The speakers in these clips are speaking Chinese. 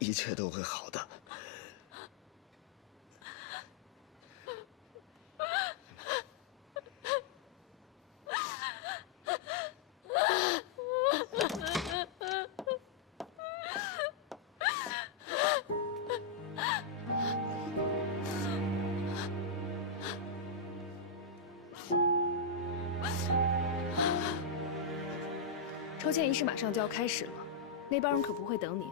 一切都会好的。抽签仪式马上就要开始了，那帮人可不会等你。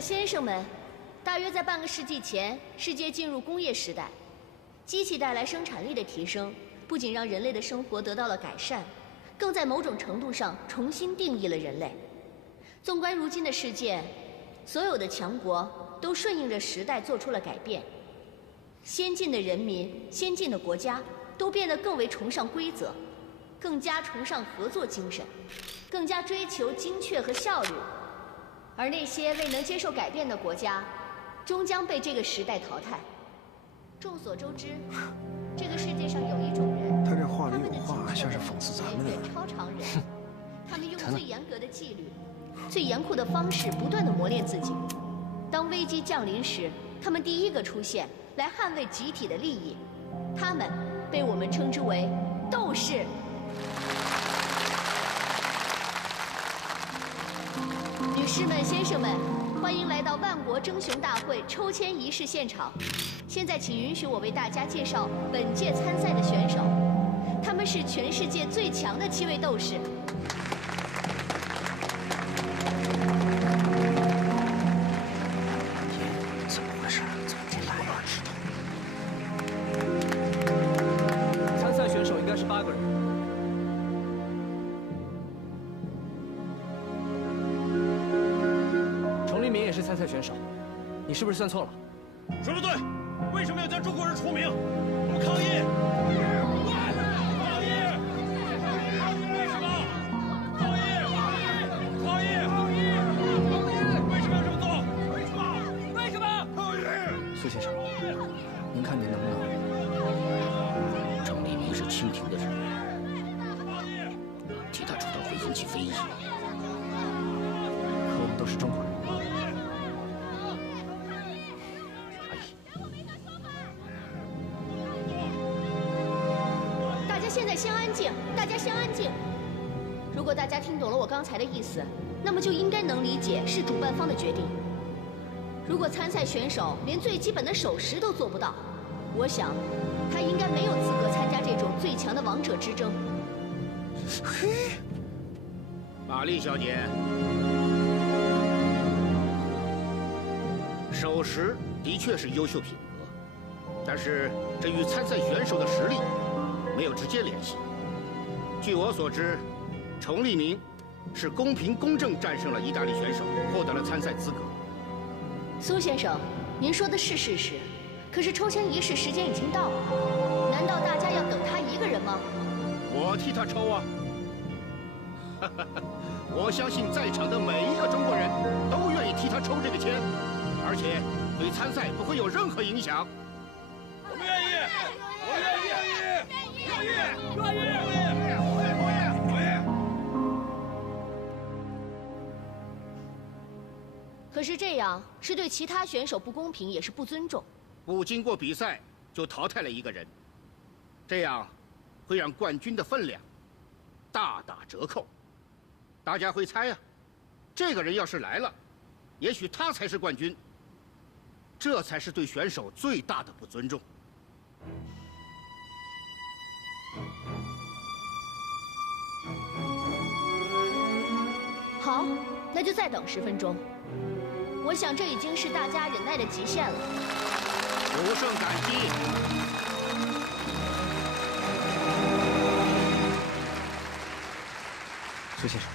先生们，大约在半个世纪前，世界进入工业时代，机器带来生产力的提升，不仅让人类的生活得到了改善，更在某种程度上重新定义了人类。纵观如今的世界，所有的强国都顺应着时代做出了改变，先进的人民、先进的国家都变得更为崇尚规则，更加崇尚合作精神，更加追求精确和效率。而那些未能接受改变的国家，终将被这个时代淘汰。众所周知，这个世界上有一种人，他这话里有话，像是讽刺咱们的。超常人，他们用最严格的纪律、最严酷的方式，不断地磨练自己。当危机降临时，他们第一个出现，来捍卫集体的利益。他们被我们称之为斗士。女士们、先生们，欢迎来到万国争雄大会抽签仪式现场。现在，请允许我为大家介绍本届参赛的选手，他们是全世界最强的7位斗士。怎么回事？怎么这来了？参赛选手应该是8个人。 李明也是参赛选手，你是不是算错了？说得对，为什么要将中国人除名？我们抗议！抗议！为什么？抗议！抗议！为什么要这么做？为什么？为什么？抗议！苏先生，您看您能不能？程立明是清廷的人，替他出头会引起非议。可我们都是中国人。 现在先安静，大家先安静。如果大家听懂了我刚才的意思，那么就应该能理解是主办方的决定。如果参赛选手连最基本的守时都做不到，我想他应该没有资格参加这种最强的王者之争。嘿，玛丽小姐，守时的确是优秀品格，但是这与参赛选手的实力 没有直接联系。据我所知，程立明是公平公正战胜了意大利选手，获得了参赛资格。苏先生，您说的是事实，可是抽签仪式时间已经到了，难道大家要等他一个人吗？我替他抽啊！我相信在场的每一个中国人都愿意替他抽这个签，而且对参赛不会有任何影响。我们愿意，我愿意。 愿意，可是这样是对其他选手不公平，也是不尊重。不经过比赛就淘汰了一个人，这样会让冠军的分量大打折扣。大家会猜啊，这个人要是来了，也许他才是冠军。这才是对选手最大的不尊重。 好，那就再等10分钟。我想这已经是大家忍耐的极限了。不胜感激。苏先生，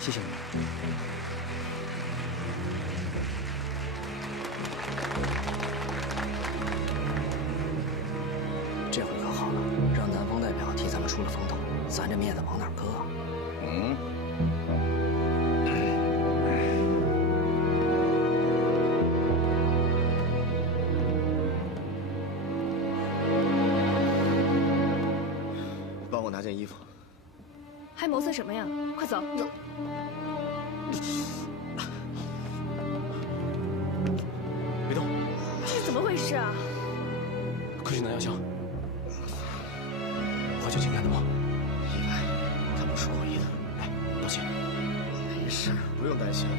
谢谢你。这回可好了，让南方代表替咱们出了风头，咱这面子往哪儿搁啊？帮我拿件衣服。还谋算什么呀？快走！别动！这是怎么回事啊？快去拿药箱。花酒精干的吗？意外，他不是故意的。来，道歉。没事，不用担心我。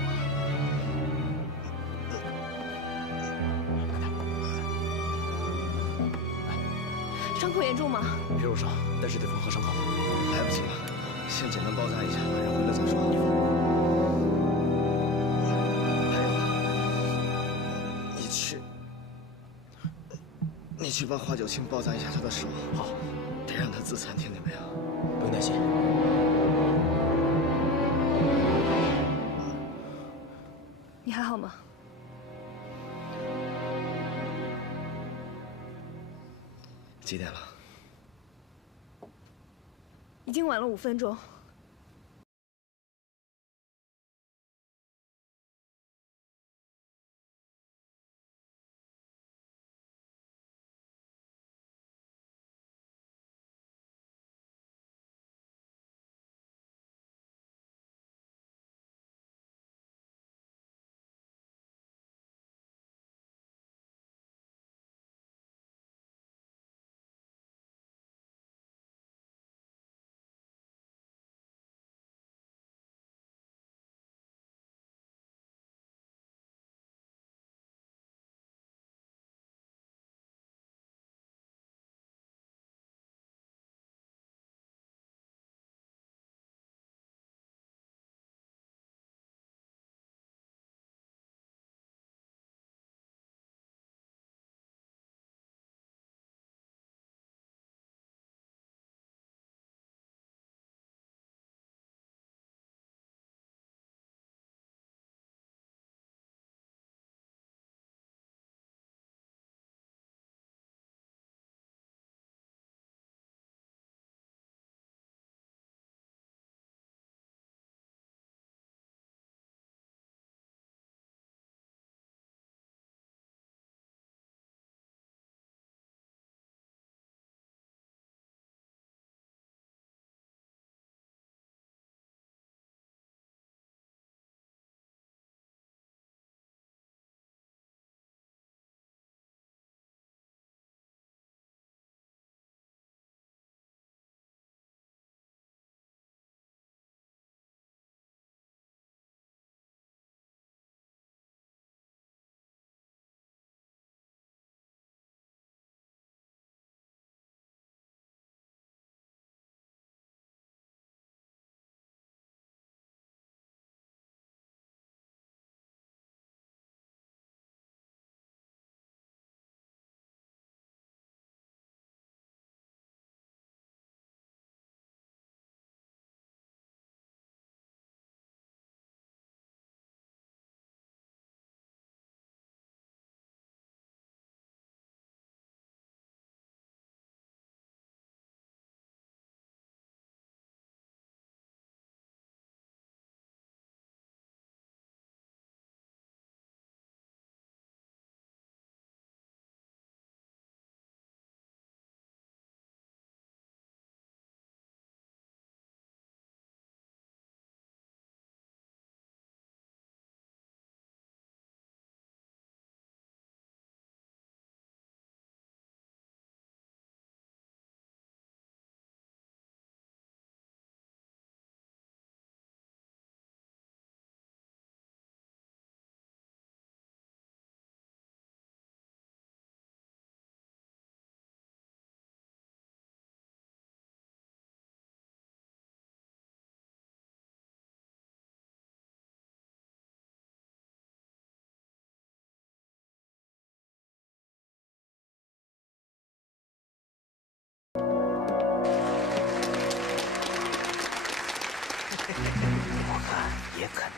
伤口严重吗？皮肉伤，但是得缝合伤口。来不及了，先简单包扎一下，晚上回来再说。还有，你去帮花九清包扎一下他的手。好，别让他自残，听见没有？不用担心。你还好吗？几点了？已经晚了5分钟。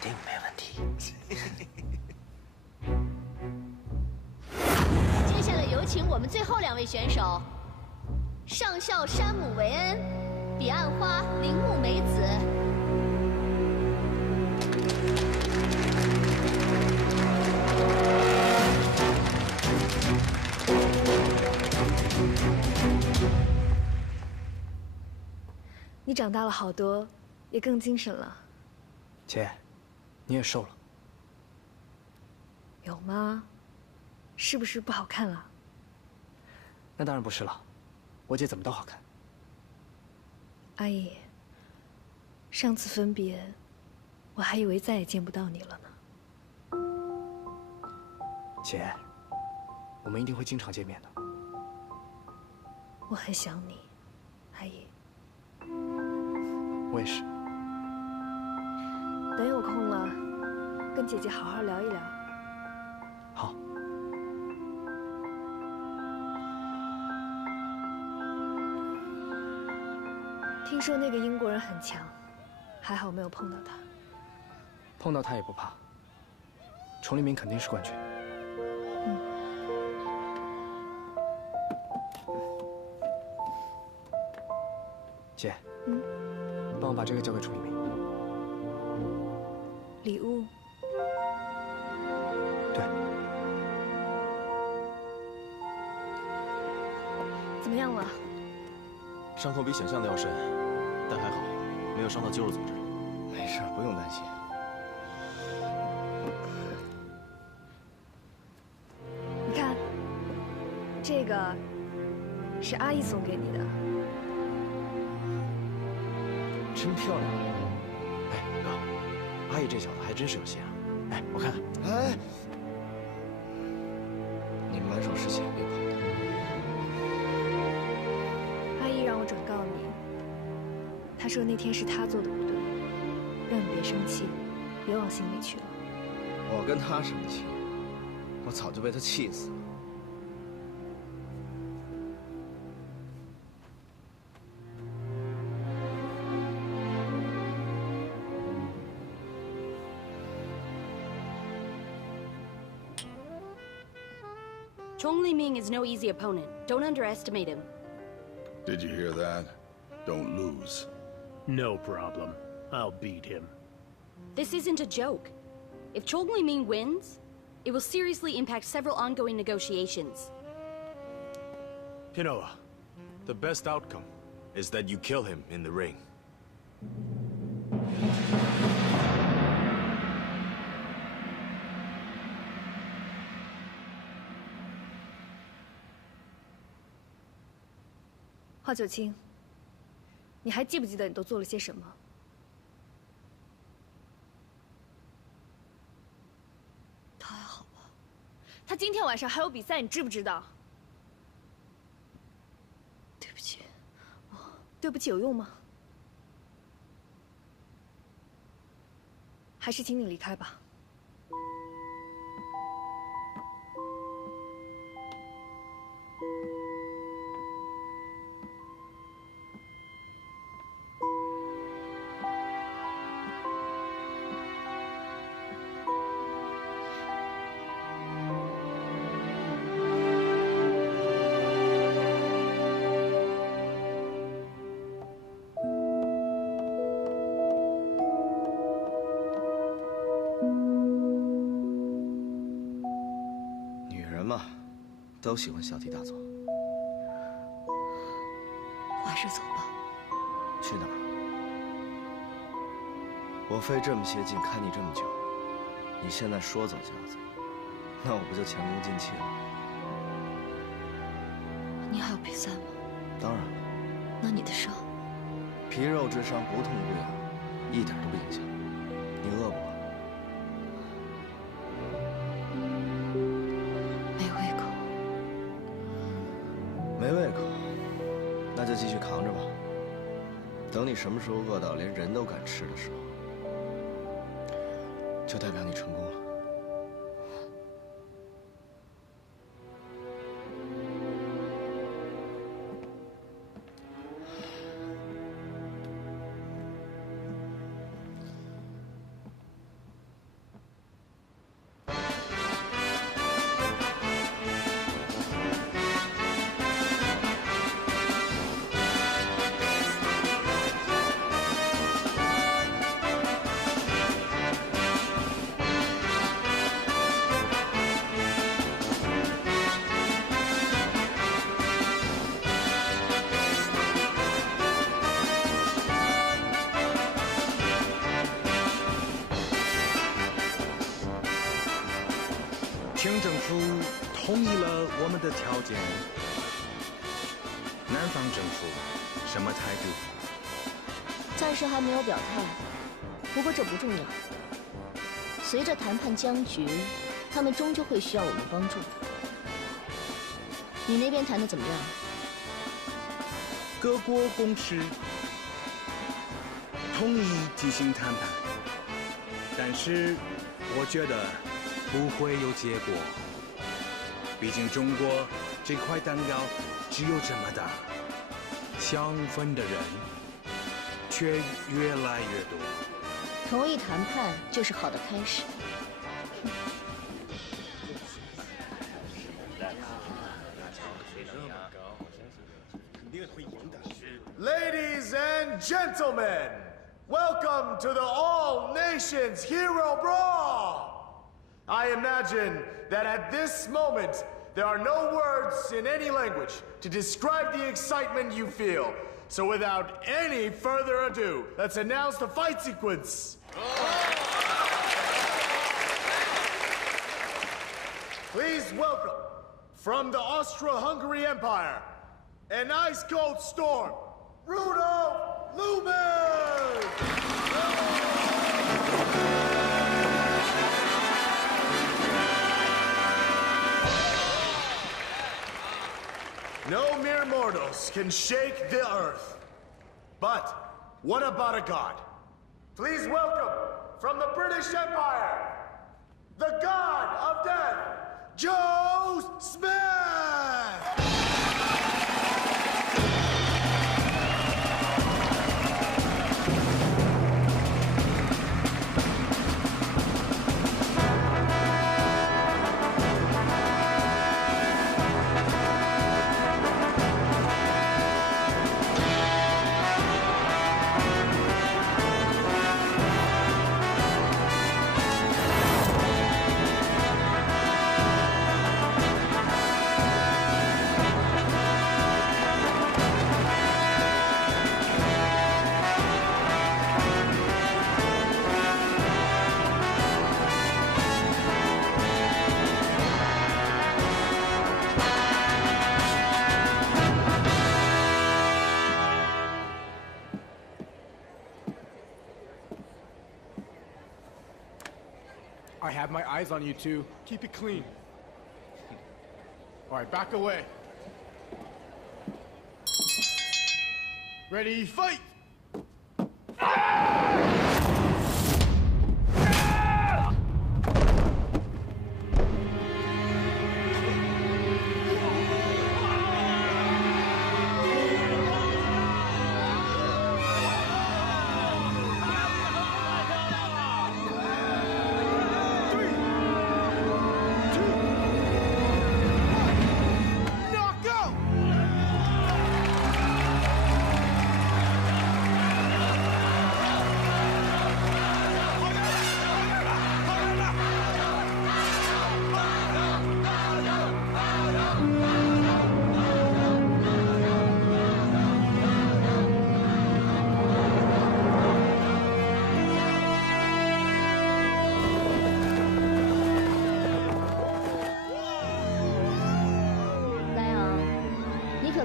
定没问题。接下来有请我们最后2位选手：上校山姆·维恩、彼岸花铃木美子。你长大了好多，也更精神了。姐，你也瘦了。有吗？是不是不好看了？那当然不是了，我姐怎么都好看。阿姨，上次分别，我还以为再也见不到你了呢。姐，我们一定会经常见面的。我很想你，阿姨。我也是。等有空了，跟姐姐好好聊一聊。好。听说那个英国人很强，还好没有碰到他。碰到他也不怕。崇立明肯定是冠军。姐，帮我把这个交给崇立明。礼物。对。怎么样了？伤口比想象的要深，但还好，没有伤到肌肉组织。没事，不用担心。你看，这个是阿姨送给你的。真漂亮！哎，哥，阿姨这小子还真是有心啊！哎，我看看。哎，你满手是血，别跑！阿姨让我转告你，她说那天是她做的不对，让你别生气，别往心里去了。我跟他生气，我早就被他气死了。Chong Li-ming is no easy opponent. Don't underestimate him. Did you hear that? Don't lose. No problem. I'll beat him. This isn't a joke. If Chong Li-ming wins, it will seriously impact several ongoing negotiations. Pinoa, the best outcome is that you kill him in the ring. “华九卿，你还记不记得你都做了些什么？”他还好吧？他今天晚上还有比赛，你知不知道？对不起，对不起有用吗？还是请你离开吧。都喜欢小题大做。我还是走吧。去哪儿？我费这么些劲看你这么久，你现在说走就要走，那我不就前功尽弃了？你还有比赛吗？当然。那你的伤？皮肉之伤，不痛不痒，一点都不影响。你饿不饿？没胃口，那就继续扛着吧。等你什么时候饿到连人都敢吃的时候，就代表你成功了。清政府同意了我们的条件，南方政府什么态度？暂时还没有表态，不过这不重要。随着谈判僵局，他们终究会需要我们帮助。你那边谈的怎么样？各国公使同意进行谈判，但是我觉得不会有结果。毕竟中国这块蛋糕只有这么大，想分的人却越来越多。同意谈判就是好的开始。Ladies and gentlemen, welcome to the All Nations Hero Brawl! I imagine that at this moment, there are no words in any language to describe the excitement you feel. So without any further ado, let's announce the fight sequence. Please welcome, from the Austro-Hungary Empire, an ice-cold storm, Rudolph Lumen! No mere mortals can shake the earth. But what about a god? Please welcome, from the British Empire, the god of death, Joe Smith! I have my eyes on you two. Keep it clean. All right, back away. Ready, fight!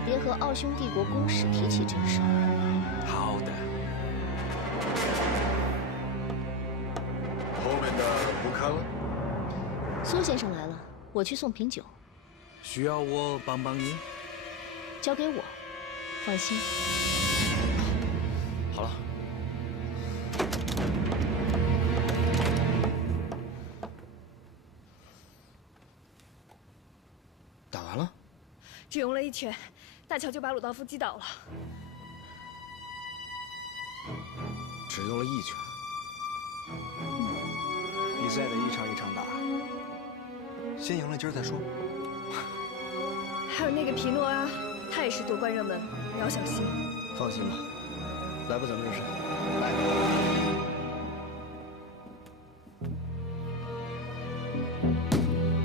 别和奥匈帝国公使提起这事。好的。后面的不看了。苏先生来了，我去送瓶酒。需要我帮帮你？交给我，放心。好了。打完了？只用了一拳，大乔就把鲁道夫击倒了。只用了一拳。比赛得一场一场打，先赢了今儿再说。还有那个皮诺啊，他也是夺冠热门，你要小心。放心吧，来吧，咱们热身。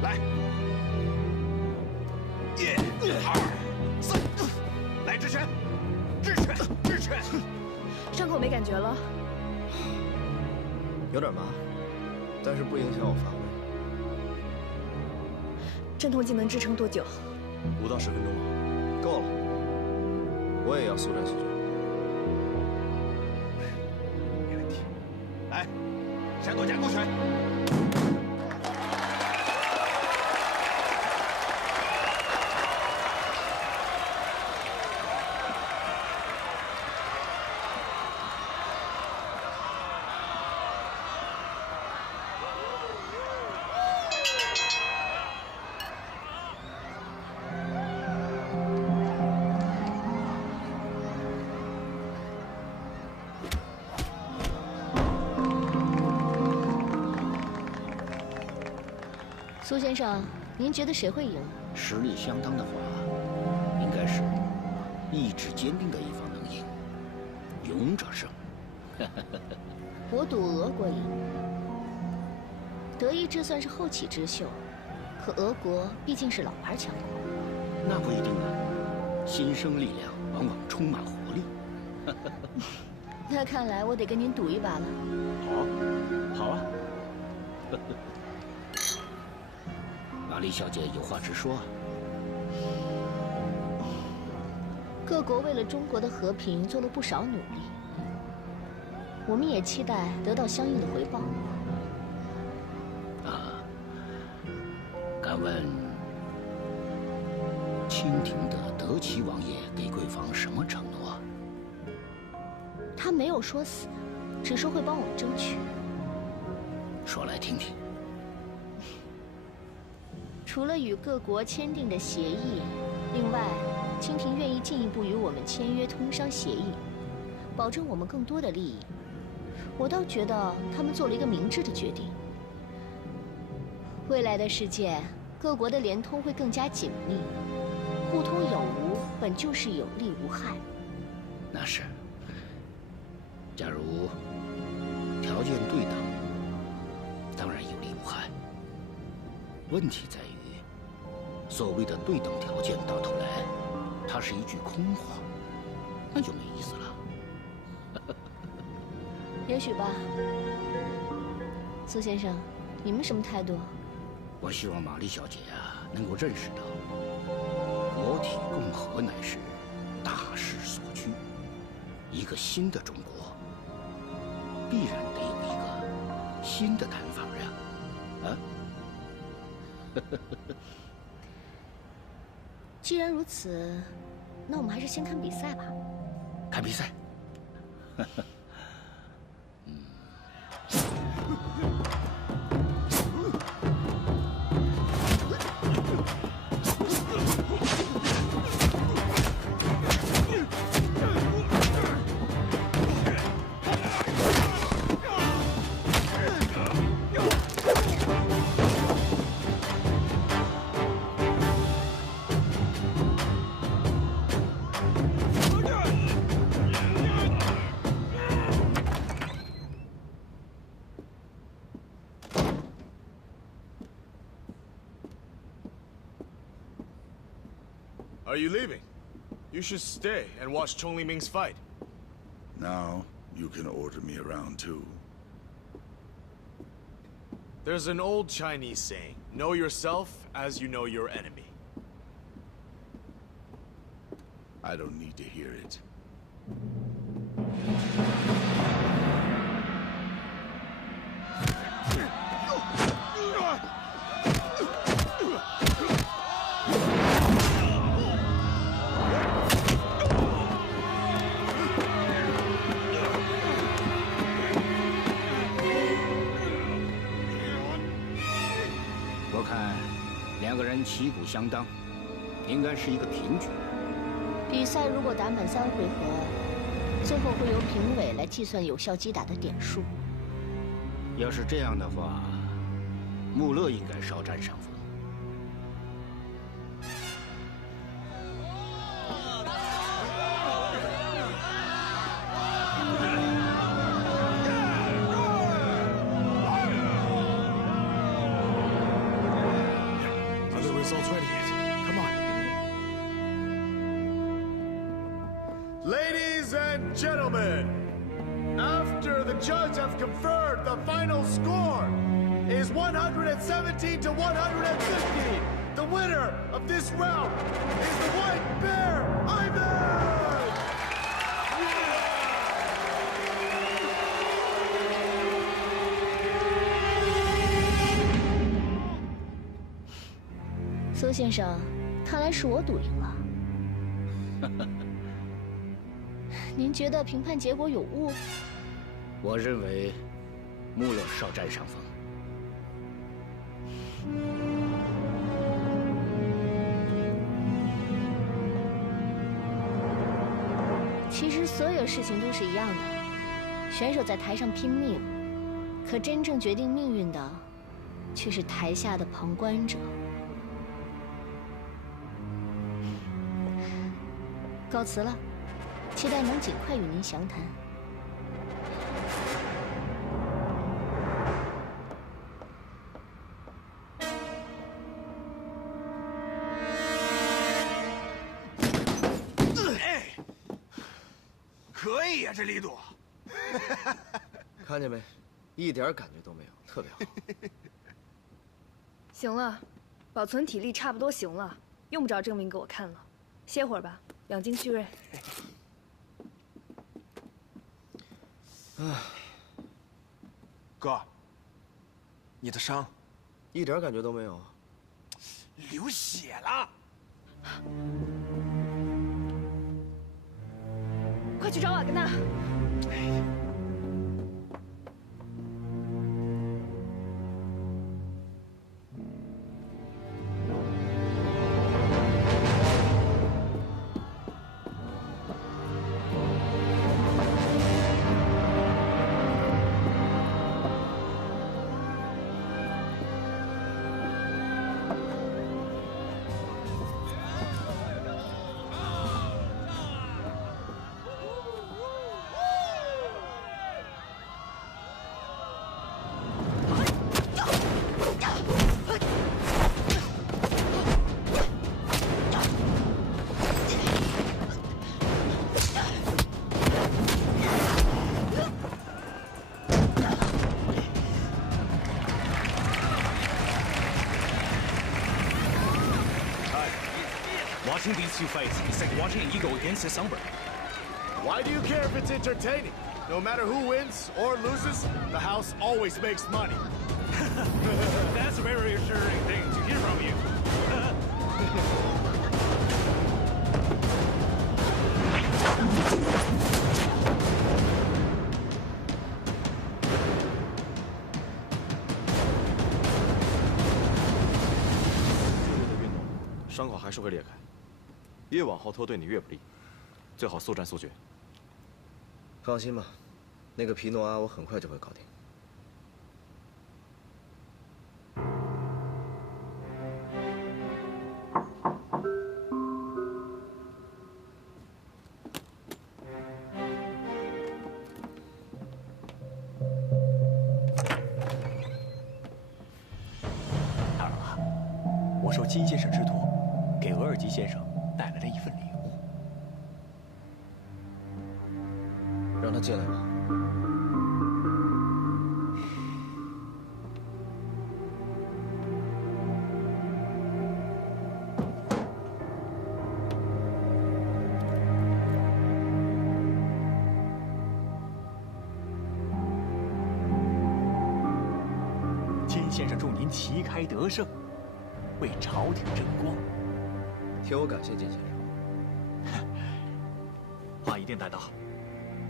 来，一、二、三，来直拳，直拳，直拳。伤口没感觉了？有点麻，但是不影响我发挥。镇痛剂能支撑多久？5到10分钟吧。够了，我也要速战速决。没问题。来，山东加勾拳。 苏先生，您觉得谁会赢？实力相当的话，应该是意志坚定的一方能赢，勇者胜。我赌俄国赢。德意志算是后起之秀，可俄国毕竟是老牌强国。那不一定啊，新生力量往往充满活力。那看来我得跟您赌一把了。好啊。玛丽小姐有话直说啊。各国为了中国的和平做了不少努力，我们也期待得到相应的回报。啊，敢问清廷的德齐王爷给贵方什么承诺啊？他没有说死，只说会帮我们争取。说来听听。 除了与各国签订的协议，另外，清廷愿意进一步与我们签约通商协议，保证我们更多的利益。我倒觉得他们做了一个明智的决定。未来的世界，各国的联通会更加紧密，互通有无本就是有利无害。那是。假如条件对等，当然有利无害。问题在于。 所谓的对等条件，到头来，它是一句空话，那就没意思了。也许吧，苏先生，你们什么态度？我希望玛丽小姐啊，能够认识到，国体共和乃是大势所趋，一个新的中国，必然得有一个新的谈法呀，啊。既然如此，那我们还是先看比赛吧。看比赛。Are you leaving? You should stay and watch Chong Li-ming's fight. Now, you can order me around too. There's an old Chinese saying, know yourself as you know your enemy. I don't need to hear it.我看两个人旗鼓相当，应该是一个平局。比赛如果打满3回合，最后会由评委来计算有效击打的点数。要是这样的话，穆勒应该稍占上风。 Ladies and gentlemen, after the judge have conferred, the final score is 117 to 150. the winner of this round is the White Bear, Ivan! 苏先生，看来是我赌赢了。您觉得评判结果有误？我认为穆勒少占上风。其实所有事情都是一样的，选手在台上拼命，可真正决定命运的，却是台下的旁观者。 告辞了，期待能尽快与您详谈。哎，可以呀，这力度。看见没，一点感觉都没有，特别好。行了，保存体力差不多行了，用不着证明给我看了，歇会儿吧。 养精蓄锐。哥，你的伤一点感觉都没有啊！流血了！快去找瓦格纳！Watching these two fights is like watching an eagle against a sunburn. Why do you care if it's entertaining? No matter who wins or loses, the house always makes money. That's a very reassuring thing to hear from you. 伤口还是会裂开，越往后拖对你越不利，最好速战速决。放心吧，那个皮诺阿我很快就会搞定。当然了，我受金先生之托。 给额尔基先生带来了一份礼物，让他进来吧。金先生祝您旗开得胜，为朝廷争光。 替我感谢金先生。话一定带到。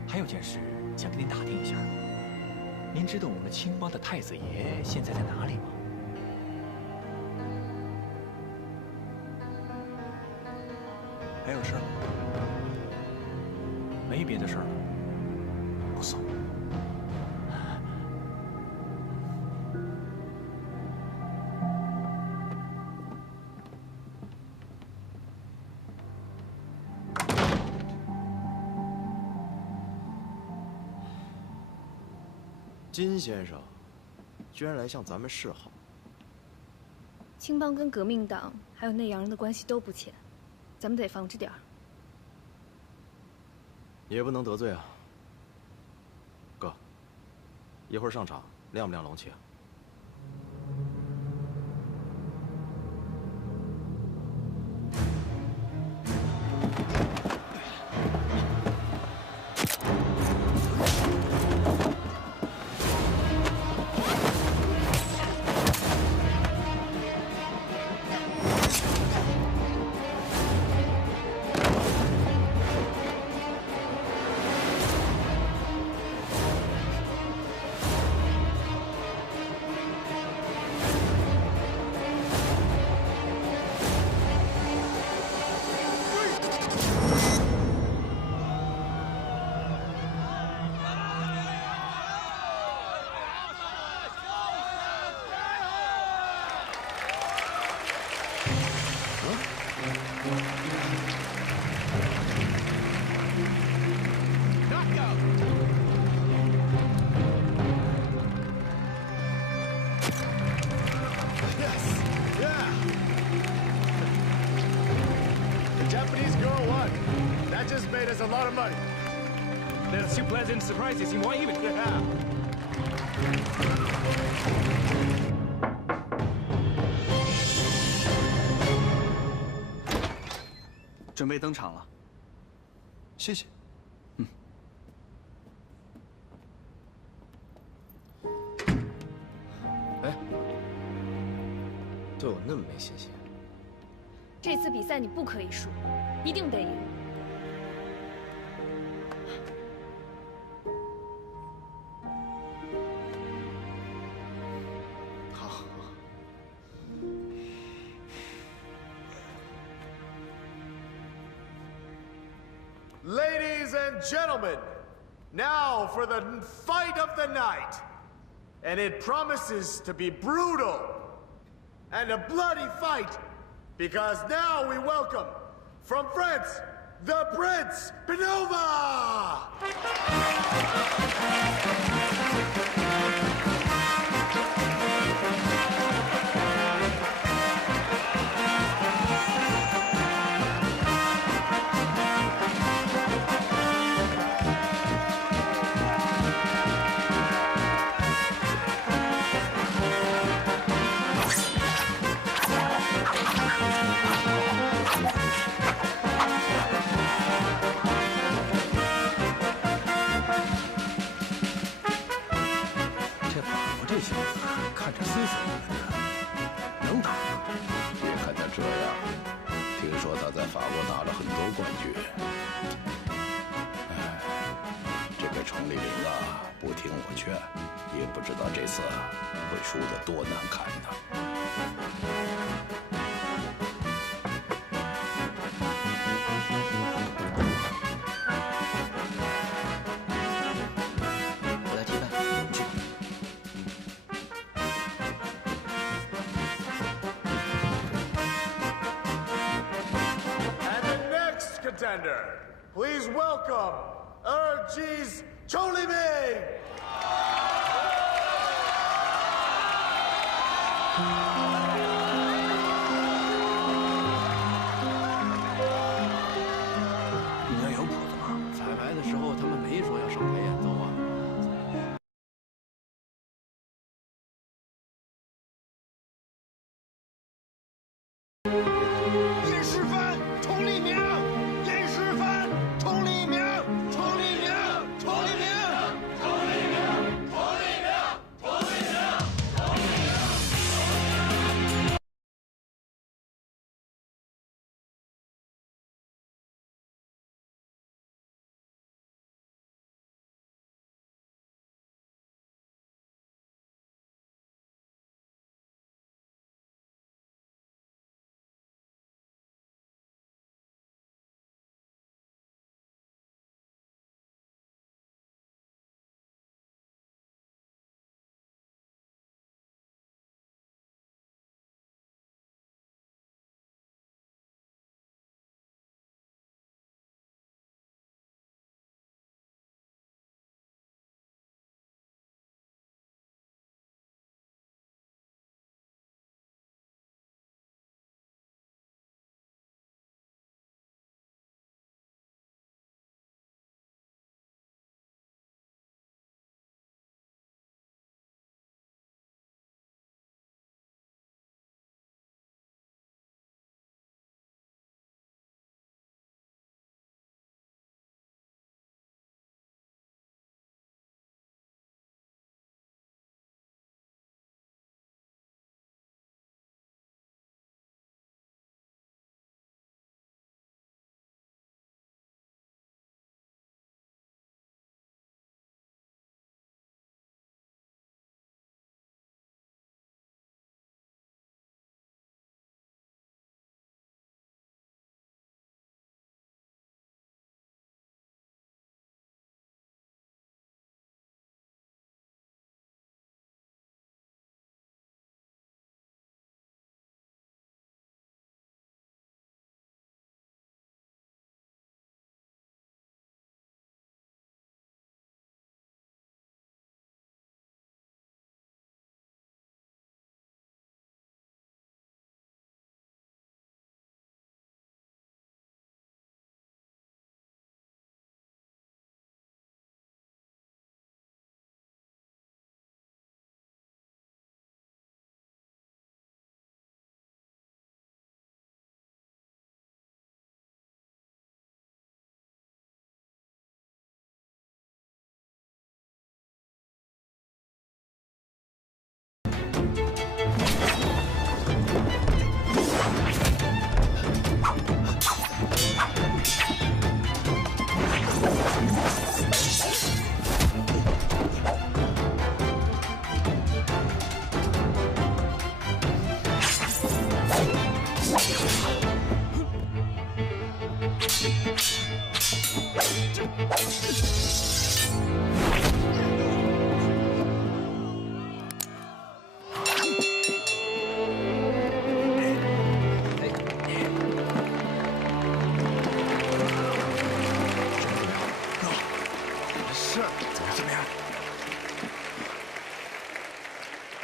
还有件事想跟您打听一下，您知道我们青帮的太子爷现在在哪里吗？还有事儿吗？没别的事儿了。不送。 金先生，居然来向咱们示好。青帮跟革命党还有内洋人的关系都不浅，咱们得防着点儿。也不能得罪啊。哥，一会儿上场亮不亮龙旗啊？ Japanese girl won. That just made us a lot of money. There's two pleasant surprises in one evening. Yeah. 准备登场了。谢谢。哎，对我那么没信心？这次比赛你不可以输，一定得赢。好。 Ladies and gentlemen, now for the fight of the night. And it promises to be brutal and a bloody fight, because now we welcome, from France, the Prince Pinova! 也不知道这次会输得多难看呢。我来提问，去吧。And the next contender, please welcome Urji's Choliming! 你那有谱子吗？彩排的时候他们没说要上台演奏啊。严世蕃、崇利明，严世蕃、崇利明，崇利明，崇利明，崇利明，崇利明，崇利明，崇利明。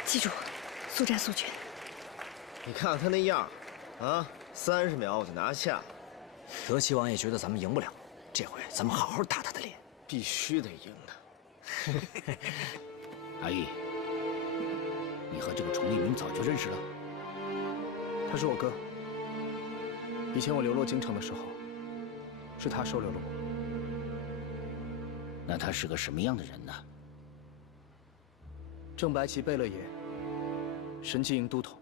记住，速战速决。你看看他那样，啊，30秒我就拿下。德齐王也觉得咱们赢不了，这回咱们好好打他的脸，必须得赢他。阿义，你和这个崇利明早就认识了？他是我哥。以前我流落京城的时候，是他收留了我。那他是个什么样的人呢？正白旗贝勒爷，神机营都统。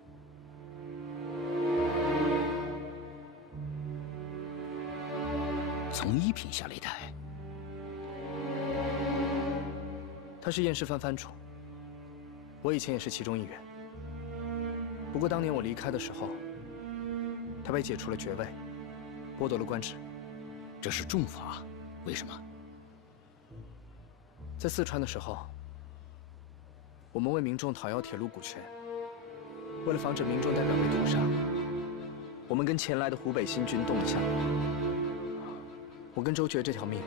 从一品下擂台。他是燕氏藩藩主，我以前也是其中一员。不过当年我离开的时候，他被解除了爵位，剥夺了官职。这是重罚，为什么？在四川的时候，我们为民众讨要铁路股权，为了防止民众代表被屠杀，我们跟前来的湖北新军动了枪。我跟周爵这条命，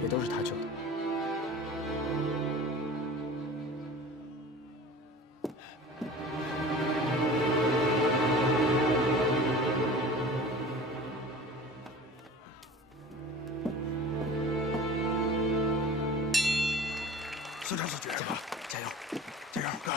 也都是他救的。速战速决，加油！加油！加油，哥！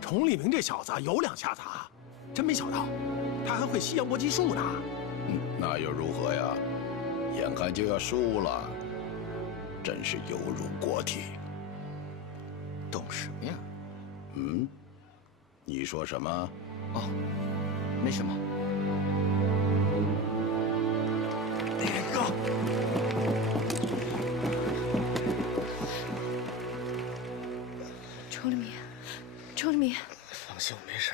崇利明这小子有两下子啊，真没想到，他还会西洋搏击术呢。那又如何呀？眼看就要输了，真是犹如过体。懂什么呀？嗯？你说什么？哦，没什么。哥，崇利明，崇利明，放心，我没事。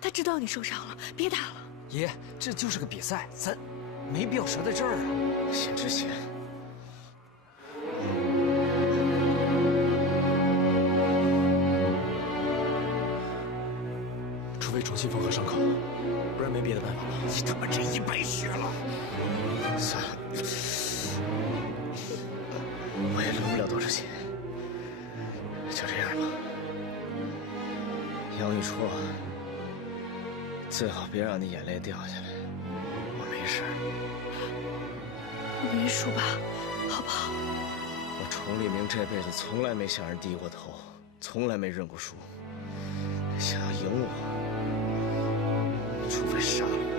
他知道你受伤了，别打了。爷，这就是个比赛，咱没必要折在这儿啊。先止血。除非重新缝合伤口，不然没别的办法了。你他妈这一白血了。算了，我也流不了多少血，就这样吧。杨玉初，最好别让你眼泪掉下来。我没事。我们认输吧，好不好？我崇利明这辈子从来没向人低过头，从来没认过输。想要赢我，除非杀了我。